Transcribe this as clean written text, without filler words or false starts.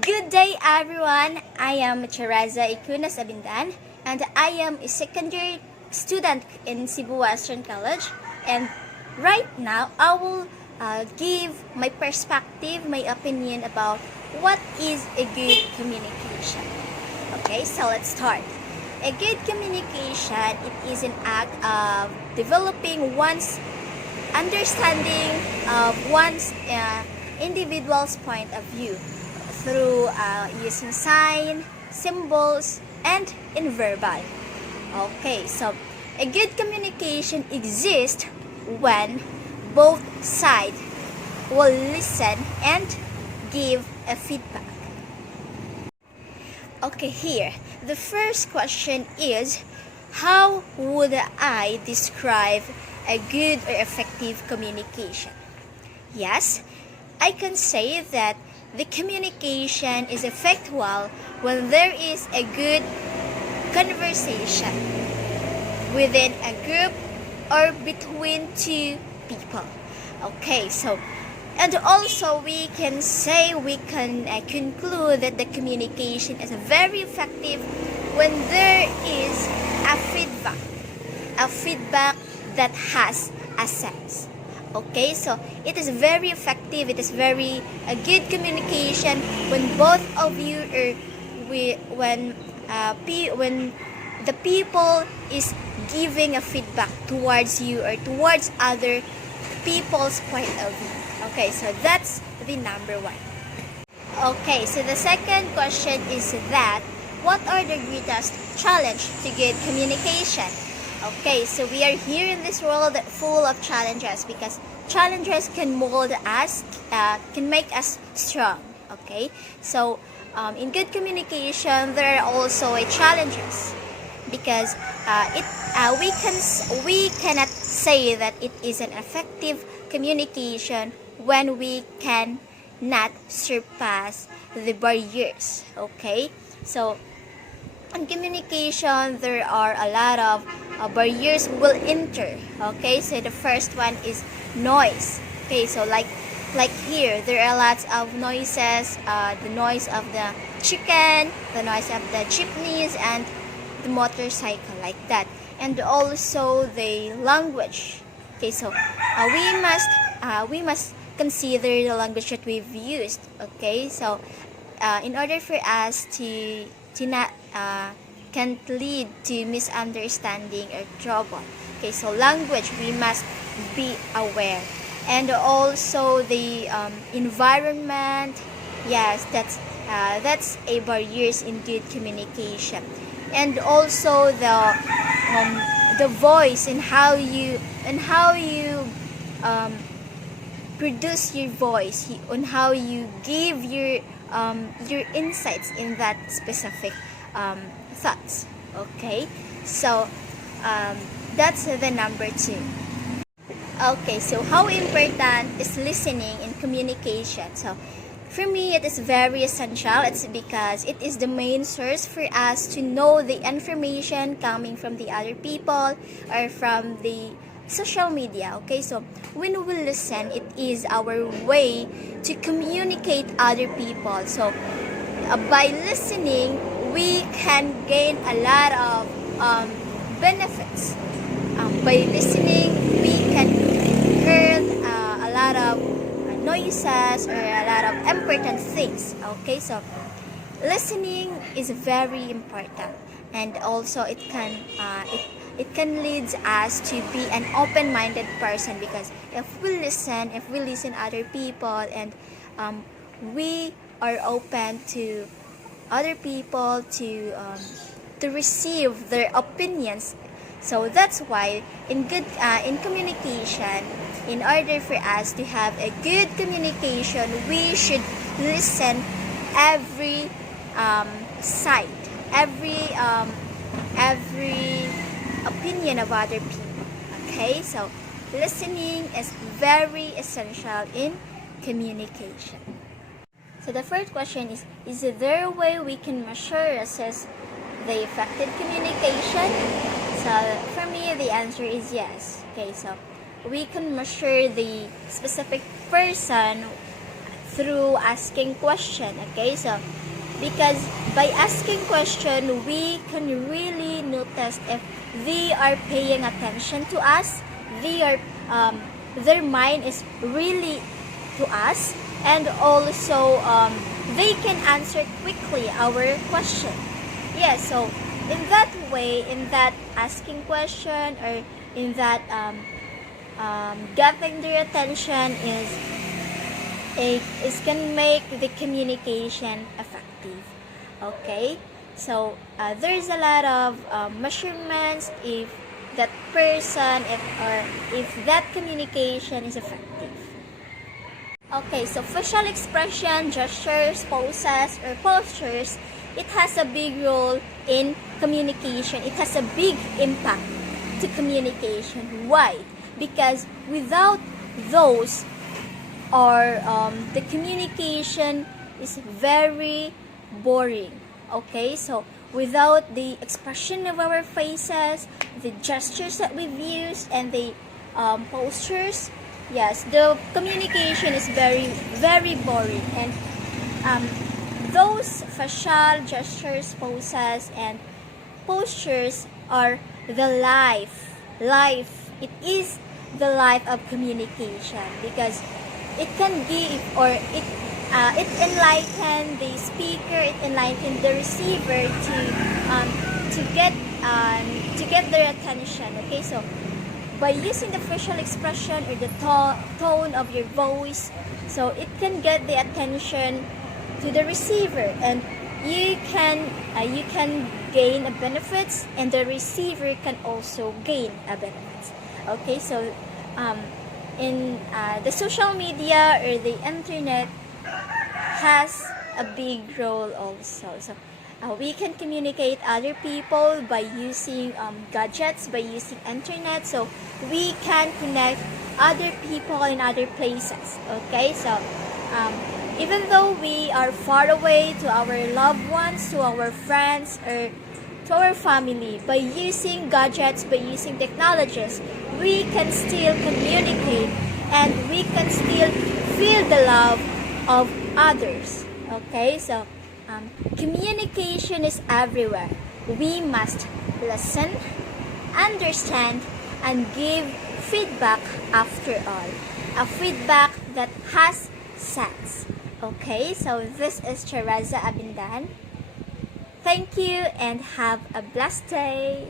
Good day, everyone. I am Teresa Icunas Abindan, and I am a second year student in Cebu Western College. And right now, I will give my perspective, my opinion about what is a good communication. Okay, so let's start. A good communication, it is an act of developing one's understanding of one's individual's point of view through using sign, symbols, and in verbal. Okay, so a good communication exists when both sides will listen and give a feedback. Okay, here, the first question is, how would I describe a good or effective communication? Yes, I can say that the communication is effectual when there is a good conversation within a group or between two people. Okay, so and also we can say, we can conclude that the communication is very effective when there is a feedback that has a sense. Okay, so it is very effective, it is very a good communication when both of you are when the people is giving a feedback towards you or towards other people's point of view. Okay, so that's the number one. Okay, so the second question is that, what are the greatest challenge to good communication? Okay, so we are here in this world full of challenges, because challenges can mold us, can make us strong. Okay, so in good communication, there are also challenges, because we cannot say that it is an effective communication when we cannot surpass the barriers. Okay, so in communication, there are a lot of barriers will enter. Okay, so the first one is noise. Okay, so like here, there are lots of noises. The noise of the chicken, the noise of the jeepneys, and the motorcycle, like that. And also the language. Okay, so we must consider the language that we've used. Okay, so in order for us to not can lead to misunderstanding or trouble. Okay, so language, we must be aware. And also the environment, yes, that's a barriers in good communication. And also the voice, and how you produce your voice, on how you give your insights in that specific thoughts. Okay, so that's the number two. Okay, so how important is listening in communication? So for me, it is very essential. It's because it is the main source for us to know the information coming from the other people or from the social media. Okay, so when we listen, it is our way to communicate other people. So by listening, we can gain a lot of benefits. By listening, we can hear a lot of noises or a lot of important things. Okay, so listening is very important, and also it can lead us to be an open-minded person, because if we listen other people, and we are open to other people to receive their opinions. So that's why in communication, in order for us to have a good communication, we should listen every side, every opinion of other people. Okay, so listening is very essential in communication. So the first question is there a way we can measure, assess the effective communication? So for me, the answer is yes. Okay, so we can measure the specific person through asking question. Okay, so because by asking question, we can really notice if they are paying attention to us, they are their mind is really to us, and also they can answer quickly our question. Yeah, so in that way, in that asking question, or in that getting their attention is can make the communication effective. Okay, so there's a lot of measurements if that person, if that communication is effective. Okay, so facial expression, gestures, poses, or postures, it has a big role in communication. It has a big impact to communication. Why? Because without those, or the communication is very boring. Okay, so without the expression of our faces, the gestures that we've used, and the postures, yes, the communication is very, very boring. And those facial gestures, poses, and postures are the life. It is the life of communication, because it can give, or it enlighten the speaker, it enlighten the receiver to get their attention. Okay, so by using the facial expression or the tone of your voice, so it can get the attention to the receiver, and you can gain a benefits, and the receiver can also gain a benefits. Okay, so in the social media or the internet has a big role also. So we can communicate other people by using gadgets, by using internet, so we can connect other people in other places. Okay, so even though we are far away to our loved ones, to our friends, or to our family, by using gadgets, by using technologies, we can still communicate, and we can still feel the love of others. Okay, so communication is everywhere. We must listen, understand, and give feedback after all. A feedback that has sense. Okay, so this is Teresa Abindan. Thank you and have a blessed day.